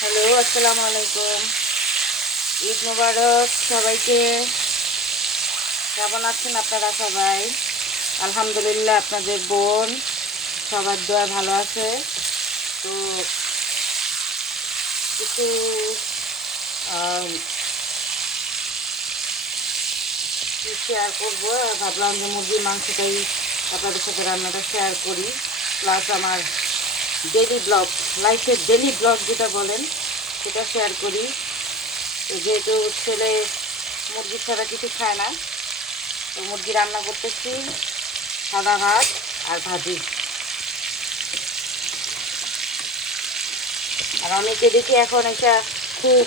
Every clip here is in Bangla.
হ্যালো, আসসালামু আলাইকুম। ঈদ মোবারক সবাইকে। কেমন আছেন আপনারা সবাই? আলহামদুলিল্লাহ, আপনাদের বোন সবার দোয়া ভালো আছে। তো কিছু শেয়ার করবো, ভাবলাম যে মুরগির মাংসটাই আপনাদের সাথে রান্নাটা শেয়ার করি, প্লাস আমার ডেলি ব্লগ, লাইফের ডেলি ব্লগ যেটা বলেন সেটা শেয়ার করি। তো যেহেতু ছেলে মুরগি ছাড়া কিছু খায় না, তো মুরগি রান্না করতেছি, সাদা ভাত আর ভাজি। আর অনেকে দেখি এখন এটা খুব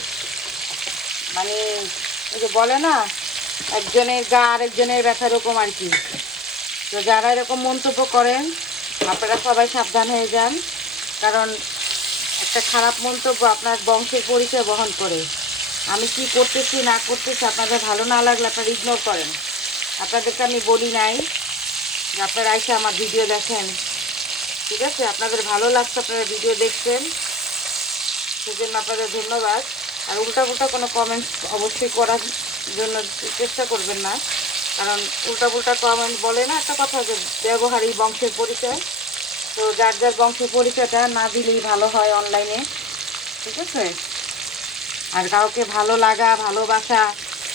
মানে ওই যে বলে না, একজনের গা আরেকজনের ব্যথা এরকম আর কি। তো যারা এরকম মন্তব্য করেন আপনারা সবাই সাবধান হয়ে যান, কারণ একটা খারাপ মন্তব্য আপনার বংশের পরিচয় বহন করে। আমি কি করতেছি না করতেছি আপনাদের ভালো না লাগলে আপনারা ইগনোর করেন। আপনাদেরকে আমি বলি নাই যে আপনারা এসে আমার ভিডিও দেখেন, ঠিক আছে? আপনাদের ভালো লাগছে, আপনারা ভিডিও দেখছেন, সেজন্য আপনাদের ধন্যবাদ। আর উল্টাপুল্টা কোনো কমেন্টস অবশ্যই করার জন্য চেষ্টা করবেন না, কারণ উল্টাপুল্টা কমেন্ট বলে না একটা কথা, যে ব্যবহারই বংশের পরিচয়। তো যার যার বংশের পরিচয়টা না দিলেই ভালো হয় অনলাইনে, ঠিক আছে? আর কাউকে ভালো লাগা ভালোবাসা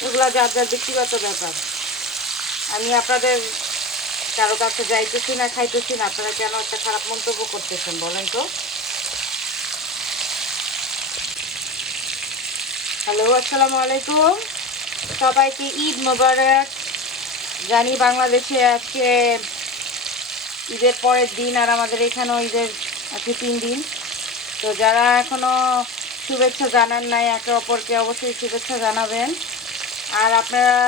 এগুলো যার যার ব্যক্তিগত ব্যাপার। আমি আপনাদের কারো কাছে যাইতেছি না, খাইতেছি না, আপনারা কেন একটা খারাপ মন্তব্য করতেছেন বলেন তো? হ্যালো, আসসালামু আলাইকুম সবাইকে, ঈদ মোবারক। জানি বাংলাদেশে আজকে ঈদের পরের দিন, আর আমাদের এখানেও ঈদের আজকে 3 দিন। তো যারা এখনও শুভেচ্ছা জানান নাই, একে অপরকে অবশ্যই শুভেচ্ছা জানাবেন। আর আপনারা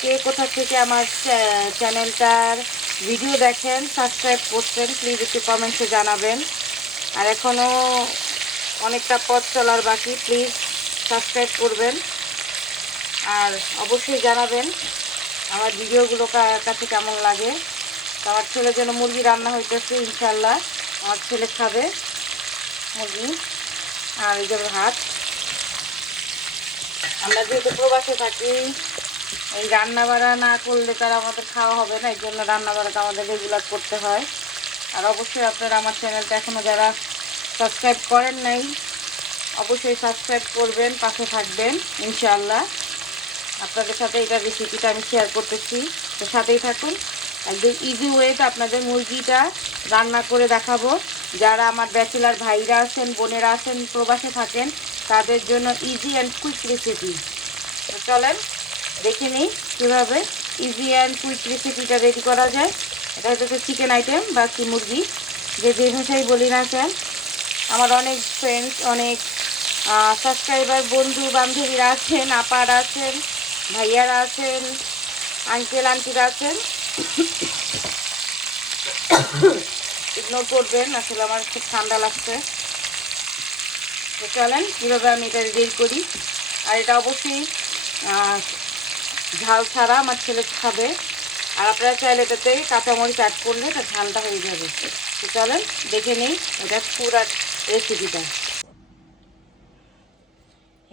কে কোথা থেকে আমার চ্যানেলটার ভিডিও দেখেন, সাবস্ক্রাইব করছেন, প্লিজ একটু কমেন্টসে জানাবেন। আর এখনও অনেকটা পথ চলার বাকি, প্লিজ সাবস্ক্রাইব করবেন। আর অবশ্যই জানাবেন আমার ভিডিওগুলো কাছে কেমন লাগে। তো আমার ছেলের জন্য মুরগি রান্না হইতেছে, ইনশাল্লাহ আমার ছেলে খাবে মুরগি। আর এই যে ভাত। আমরা যেহেতু প্রবাসে থাকি, এই রান্না বাড়া না করলে তারা আমাদের খাওয়া হবে না, এই জন্য রান্না বাড়াটা আমাদের রেগুলার করতে হয়। আর অবশ্যই আপনারা আমার চ্যানেলটা এখনও যারা সাবস্ক্রাইব করেন নাই, অবশ্যই সাবস্ক্রাইব করবেন, পাশে থাকবেন ইনশাআল্লাহ। আপনাদের সাথে এটা রেসিপিটা আমি শেয়ার করতেছি, তো সাথেই থাকুন। একদম ইজি ওয়েতে আপনাদের মুরগিটা রান্না করে দেখাবো। যারা আমার ব্যাচেলার ভাইরা আছেন, বোনেরা আছেন, প্রবাসে থাকেন, তাদের জন্য ইজি অ্যান্ড কুইক রেসিপি। তো চলেন দেখে নিই কীভাবে ইজি অ্যান্ড কুইক রেসিপিটা রেডি করা যায়। এটা হচ্ছে চিকেন আইটেম বা কি মুরগি, যে ভাষাই বলি না কেন। আমার অনেক ফ্রেন্ডস, অনেক সাবস্ক্রাইবার বন্ধু বান্ধবীরা আছেন, আপারা আছেন, ভাইয়ারা আছেন, আঙ্কেল আন্টিরা আছেন, ইগনোর করবেন, আসলে আমার খুব ঠান্ডা লাগছে। তো চলেন কীভাবে আমি এটা রেডি করি। আর এটা অবশ্যই ঝাল ছাড়া আমার ছেলে খাবে। আর আপনারা চাইলে এটাতে কাঁচামরিচ অ্যাড করলে এটা ঝালটা হয়ে যাবে। তো চলেন দেখে নিই এটা পুরো রেসিপিটা।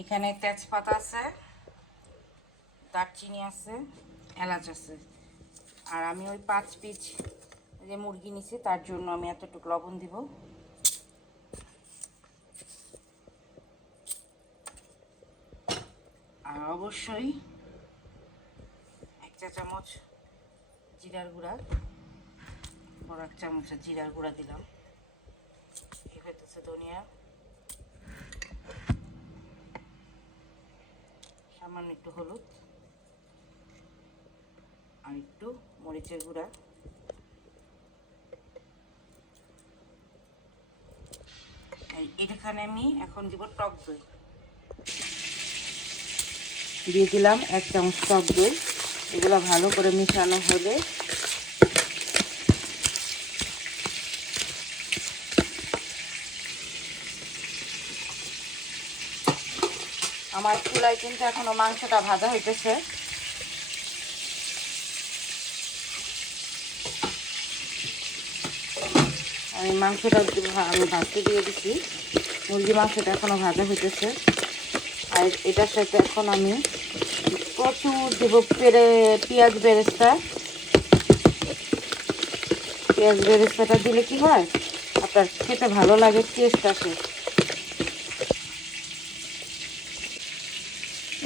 এখানে তেজপাতা আছে, দারচিনি আছে, এলাচ আছে। আর আমি ওই 5 পিস যে মুরগি নিছি তার জন্য আমি এতটুকু লবণ দিব। আর অবশ্যই 1 চা চামচ জিরার গুঁড়া, বড় 1 চামচের জিরার গুঁড়া দিলাম। এই হইতেছে ধনিয়া, সামান্য একটু হলুদ, আর একটু মরিচের গুঁড়া। এখানে আমি এখন দিব টক দই, দিয়ে দিলাম 1 চামচ টক দই। এগুলো ভালো করে মিশানো হলে আমার চুলায় কিন্তু এখনো মাংসটা ভাজা হইতেছে। আমি মাংসটা আমি ভাজতে দিয়ে দিচ্ছি। মুরগি মাংসটা এখনও ভাজা হইতেছে। আর এটার সাথে এখন আমি প্রচুর দেবো পেঁয়াজ বেরেস্তা। পেঁয়াজ বেরেস্তাটা দিলে কি হয়, আপনার খেতে ভালো লাগে, টেস্ট আসে।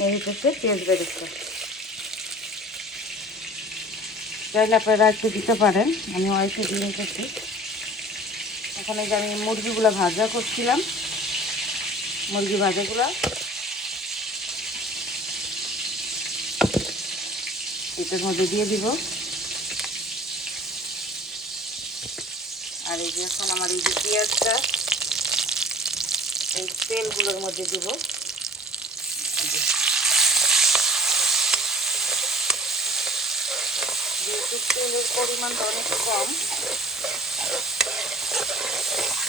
এই হচ্ছে পেঁয়াজ বেরেস্তা। চাইলে আপনারা একটু দিতে পারেন, আমি অল্প দিয়ে রেখেছি। এখন এই যে আমি মুরগিগুলো ভাজা করছিলাম, মুরগি ভাজাগুলো এটার মধ্যে দিয়ে দিব। আর এই যে এখন আমার এই যে পেঁয়াজটা এই তেলগুলোর মধ্যে দিব। যেহেতু তেলের পরিমাণটা অনেক কম,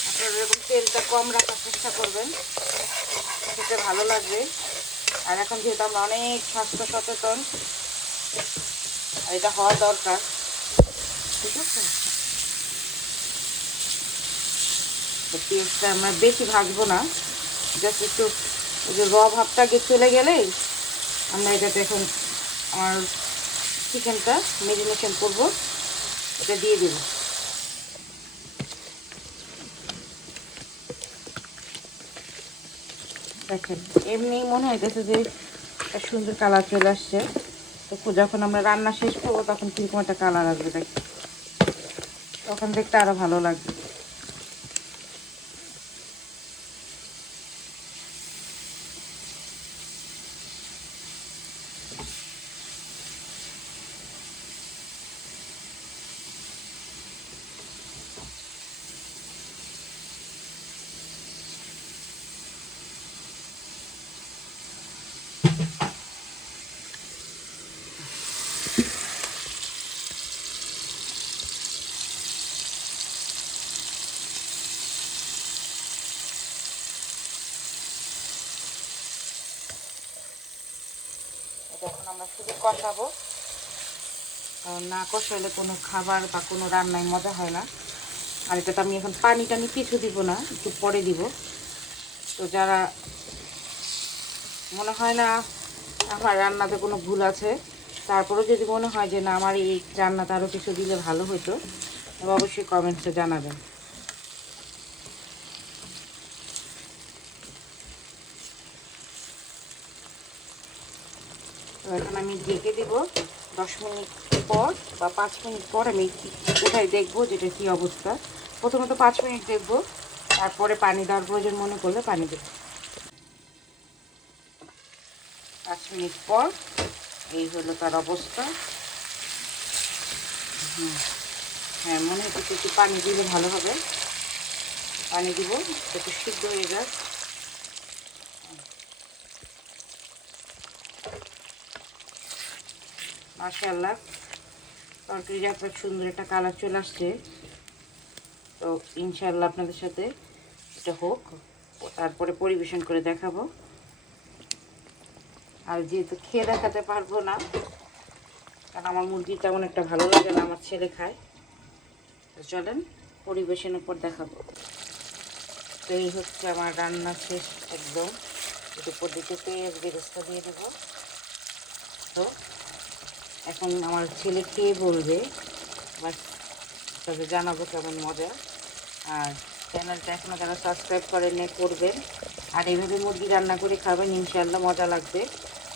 আপনারা এরকম তেলটা কম রাখার চেষ্টা করবেন, খেতে ভালো লাগবে। আর এখন যেহেতু আমরা অনেক স্বাস্থ্য সচেতন, আর এটা হওয়া দরকার, ঠিক আছে। তো পেঁয়াজটা আমরা বেশি ভাজবো না, জাস্ট একটু ওই যে র ভাবটা আগে চলে গেলেই আমরা এটাতে এখন আমার চিকেনটা মেরিনেশন করবো, এটা দিয়ে দেব। দেখেন এমনি মনে হইতেছে যে একটা সুন্দর কালার চলে আসছে। তো যখন আমরা রান্না শেষ করবো তখন কীরকম একটা কালার আসবে, দেখ তখন দেখতে আরও ভালো লাগবে। এখন আমরা শুধু কষাবো, কারণ না কষাইলে কোনো খাবার বা কোনো রান্নায় মজা হয় না। আর এটাতে আমি এখন পানি টানি কিছু দিব না, একটু পরে দিব। তো যারা মনে হয় না আমার রান্নাতে কোনো ভুল আছে, তারপরেও যদি মনে হয় যে না আমার এই রান্নাতে আরও কিছু দিলে ভালো হতো, তবে অবশ্যই কমেন্টসে জানাবেন। তো এখন আমি ঢেকে দিব 10 মিনিট পর বা 5 মিনিট পর আমি উঠাই দেখবো যেটা কী অবস্থা। প্রথমত 5 মিনিট দেখবো, তারপরে পানি দেওয়ার প্রয়োজন মনে করলে পানি দেব। 5 মিনিট পর এই হলো তার অবস্থা। হ্যাঁ, মনে হচ্ছে একটু পানি দিলে ভালো হবে, পানি দিব একটু সিদ্ধ হয়ে যাক। মাশাআল্লাহ তরকারি আপনার সুন্দর একটা কালার চলে আসছে। তো ইনশাআল্লাহ আপনাদের সাথে এটা হোক, তারপরে পরিবেশন করে দেখাবো। আর যেহেতু খেয়ে দেখাতে পারবো না, কারণ আমার মুরগি তেমন একটা ভালো লাগে না, আমার ছেলে খায়। তো চলেন পরিবেশনের পর দেখাবো। তো এই হচ্ছে আমার রান্না শেষ একদম। একটু উপর দিকে পেঁয়াজ বেরেস্তা দিয়ে দেবো। তো এখন আমার ছেলে খেয়ে বলবে, বাস তবে জানাবো কেমন মজা। আর চ্যানেলটা এখনও যারা সাবস্ক্রাইব করেন করবেন, আর এইভাবে মুরগি রান্না করে খাবেন, ইনশাআল্লাহ মজা লাগবে,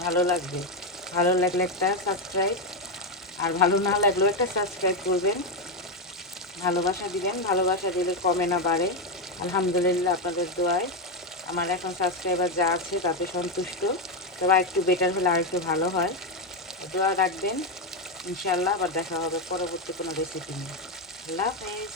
ভালো লাগবে। ভালো লাগলে একটা সাবস্ক্রাইব, আর ভালো না লাগলেও একটা সাবস্ক্রাইব করবেন, ভালোবাসা দিবেন। ভালোবাসা দিলে কমে না বাড়ে। আলহামদুলিল্লাহ আপনাদের দোয়ায় আমার এখন সাবস্ক্রাইবার যা আছে তাতে সন্তুষ্ট, তবে একটু বেটার হলে আর একটু ভালো হয়। দোয়া রাখবেন, ইনশাআল্লাহ আবার দেখা হবে পরবর্তী কোনো রেসিপি নিয়ে। আল্লাহ হাফেজ।